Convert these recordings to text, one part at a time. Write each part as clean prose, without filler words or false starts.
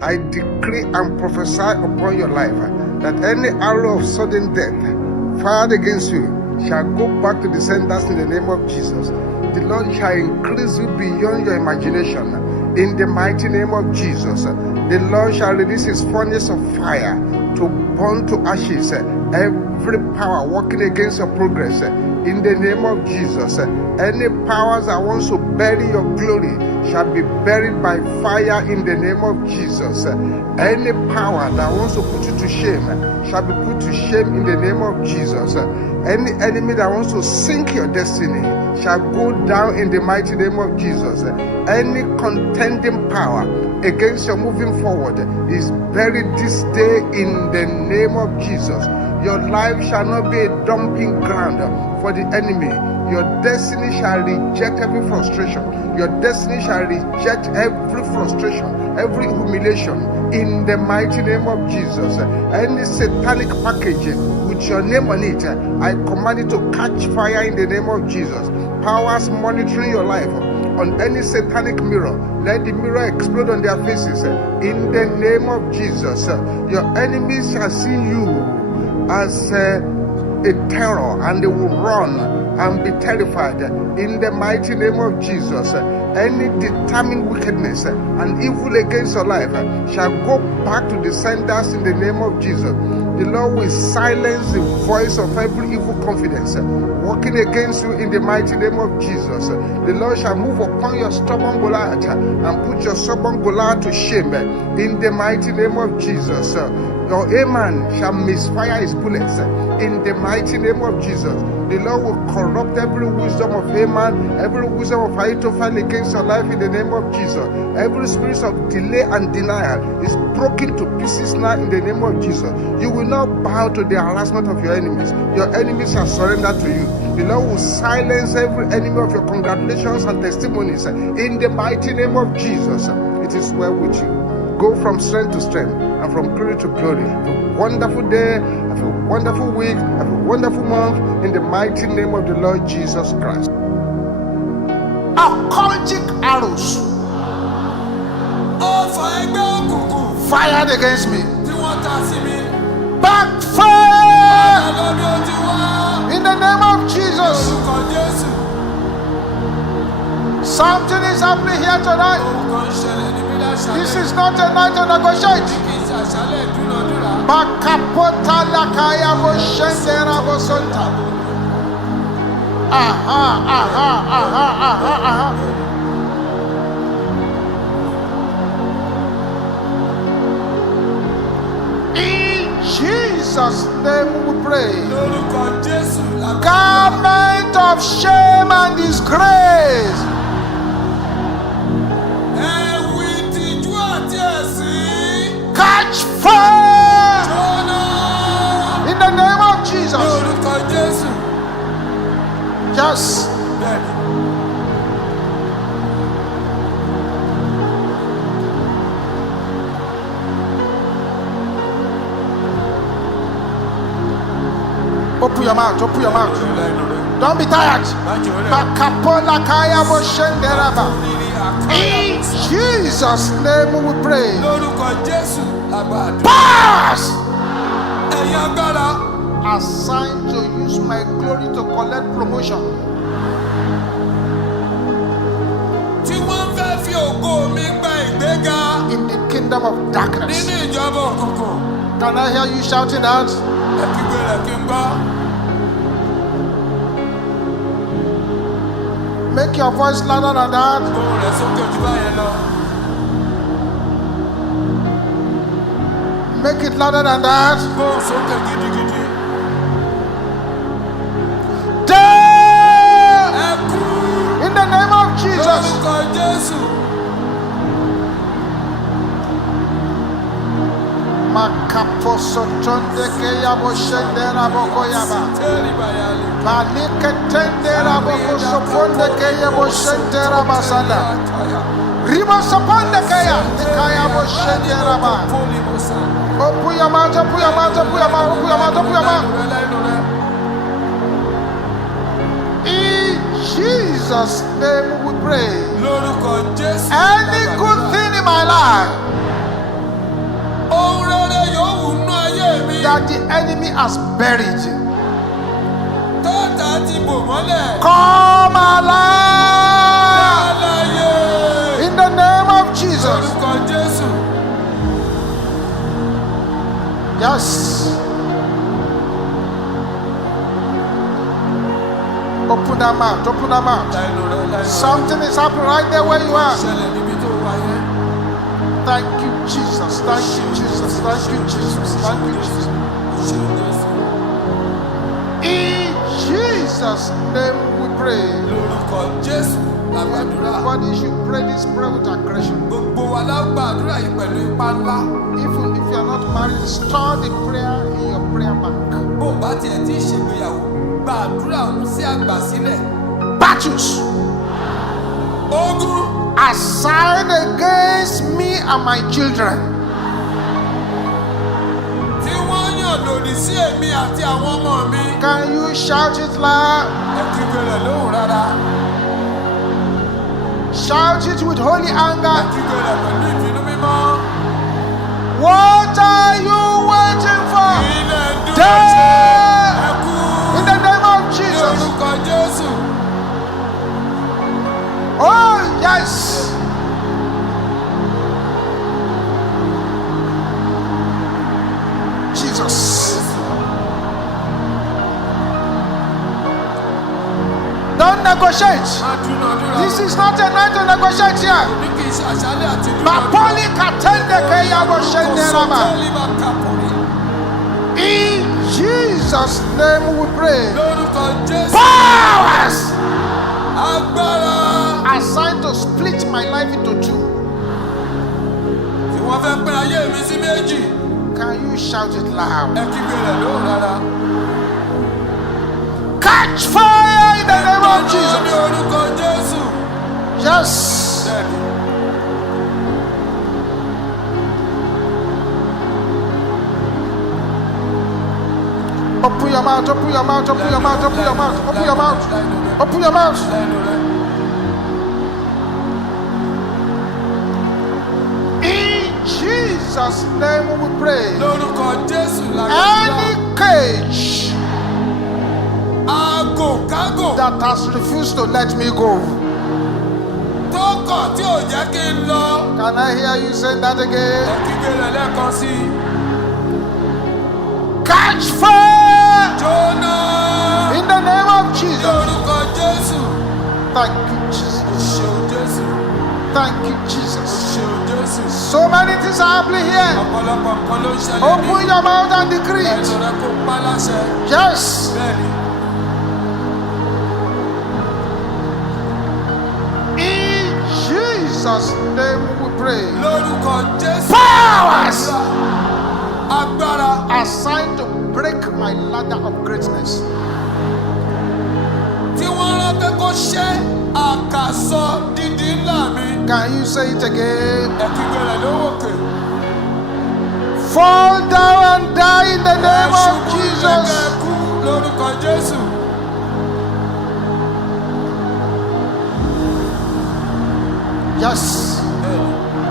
I decree and prophesy upon your life that any arrow of sudden death fired against you shall go back to the senders in the name of Jesus. The Lord shall increase you beyond your imagination in the mighty name of Jesus. The Lord shall release his furnace of fire to burn to ashes every power working against your progress in the name of Jesus. Any powers that wants to bury your glory shall be buried by fire in the name of Jesus. Any power that wants to put you to shame shall be put to shame in the name of Jesus. Any enemy that wants to sink your destiny shall go down in the mighty name of Jesus. Any contending power against your moving forward is buried this day in the name of Jesus. Your life shall not be a dumping ground for the enemy. Your destiny shall reject every frustration. Your destiny shall reject every frustration, every humiliation in the mighty name of Jesus. Any satanic packaging with your name on it, I command it to catch fire in the name of Jesus. Powers monitoring your life on any satanic mirror, let the mirror explode on their faces in the name of Jesus. Your enemies shall see you as a terror, and they will run and be terrified in the mighty name of Jesus. Any determined wickedness and evil against your life shall go back to the senders in the name of Jesus. The Lord will silence the voice of every evil confidence working against you in the mighty name of Jesus. The Lord shall move upon your stubborn Goliath and put your stubborn Goliath to shame in the mighty name of Jesus. Your Amen shall misfire his bullets in the mighty name of Jesus. The Lord will corrupt every wisdom of Haman, every wisdom of Ahithophel against your life in the name of Jesus. Every spirit of delay and denial is broken to pieces now in the name of Jesus. You will not bow to the harassment of your enemies. Your enemies shall surrender to you. The Lord will silence every enemy of your congratulations and testimonies in the mighty name of Jesus. It is well with you. Go from strength to strength and from glory to glory. Have a wonderful day, have a wonderful week, have a wonderful month in the mighty name of the Lord Jesus Christ. Occultic arrows fired against me, backfire in the name of Jesus. Something is happening here tonight. This is not a night to negotiate. Bakapota lakaya boshendera bosonta. In Jesus' name we pray. Garment of shame and disgrace, catch fire in the name of Jesus. Just open your mouth, open your mouth. Don't be tired. In Jesus' name we pray. Pass! Assigned to use my glory to collect promotion. In the kingdom of darkness. Can I hear you shouting out? Make your voice louder than that. Make it louder than that. In the name of Jesus. Makaposo tonde ke yabo shendera boko yaba. Malike tendera boko soponde ke yabo shendera basala. Ribo soponde ke yabo shendera ba. Open your mouth, open your mouth, open your mouth, open your mouth, open your mouth. In Jesus' name we pray. Any good thing in my life that the enemy has buried. Come alive in the name of Jesus. Yes. Open that mouth, open that mouth. Something is happening right there where you are. Thank you, Jesus. Thank you, Jesus. Thank you, Jesus. Thank you, Jesus. In Jesus' name we pray. Everybody should pray this prayer with aggression. Even if you are not married, store the prayer in your prayer bank. Battles assigned against me and my children. Can you shout it loud? Shout it with holy anger. What are you waiting for? In the name of Jesus. Oh, yes. Jesus. Don't negotiate. This is not a night to negotiate here. In Jesus' name we pray. Powers assigned to split my life into two. Can you shout it loud? Catch fire in the name of Jesus. Yes. Open your mouth, open your mouth, open your mouth, open your mouth, open your mouth, open your mouth. In Jesus' name we pray. Any cage that has refused to let me go. Can I hear you say that again? Catch fire in the name of Jesus. Thank you, Jesus. Thank you, Jesus. So many things are happening here. Open your mouth and decree it. Yes. In Jesus' name we pray. Powers assigned to break my ladder of greatness. Can you say it again? Fall down and die in the name of Jesus. Yes.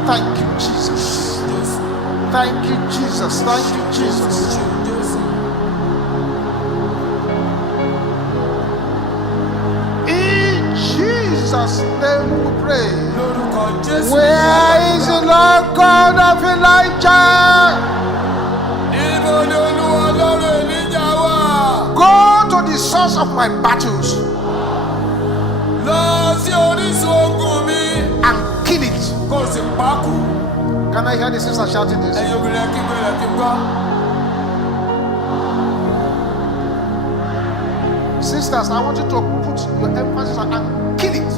Thank you, Jesus. Thank you, Jesus. Thank you, Jesus. In Jesus' name we pray. Where is the Lord God of Elijah? Go to the source of my battles and kill it. Can I hear the sister shouting this? Sisters, I want you to put your emphasis on and kill it.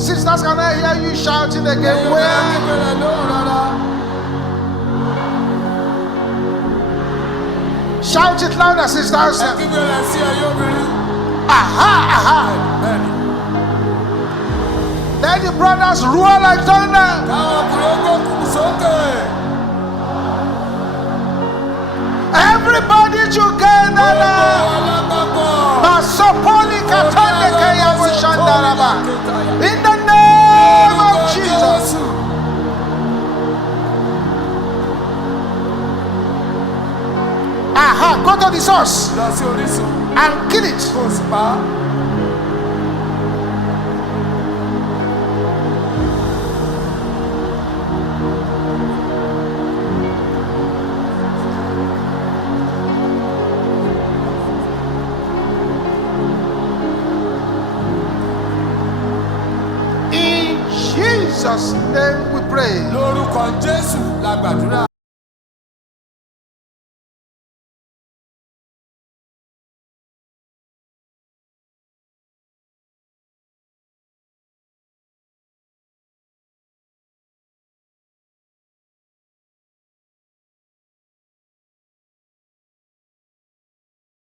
Sisters, can I hear you shouting again? Where? Shout it louder, sisters. Aha, aha. Let the brothers roar like thunder. Everybody together now. In the name of Jesus. Go to the source lọ sí orísun and kill it. kó o sì pa á. In Jesus' name we pray. Lórúkọ Jésù la gbàdúrà.